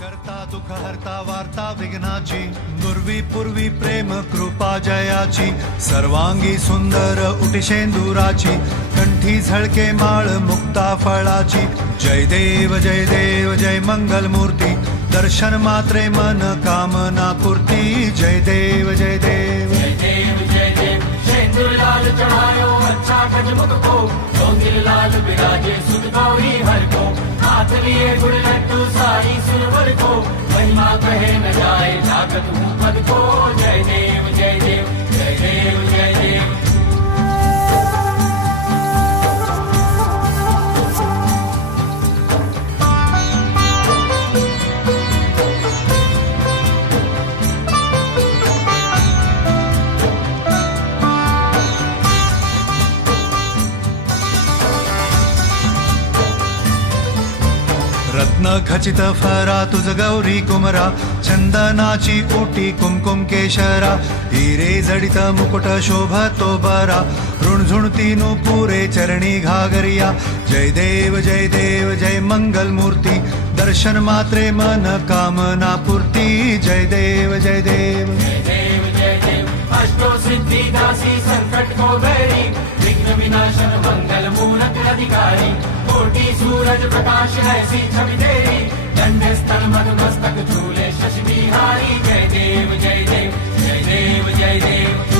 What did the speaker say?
करता दुःख हरता वार्ता विघ्नाची दुर्वी पूर्वी प्रेम कृपा जयाची सर्वांगी सुंदर उटिशेंदुराची कंठी झळके माळ मुक्ता फळाची जय देव जय मंगल मूर्ती दर्शन मात्रे मन कामना पूर्ती जय देव जय देव शेंदूर लाल चढ़ायो अच्छा गजमुख को चौंदिल लाल बिराजे सुध गौरी हर को हाथ लिए गुड़ लड्डू सारी सुरवर को महिमा कहे न जाए जागत हूँ पद को जय देव जय देव जय देव जय देव। रत्न खचित फरा तुझ गौरी कुमरा चंदनाची ओटी कुमकुम केशरा हिरे जडित मुकुट शोभतो बरा ऋणझुणती पुरे चरणी घागरिया जय देव जय मंगल मूर्ती दर्शन मात्रे मन कामना पूर्ती जय देव जय देव जय देव जय देव। अष्टो सिद्धि दासी संकट को बैरी विघ्न विनाशन मंगल मूरत अधिकारी कोटि सूरज प्रकाश ऐसी छवि तेरी दंड स्थल मद मस्तक झूले शशि बिहारी जय देव जय देव जय देव जय देव।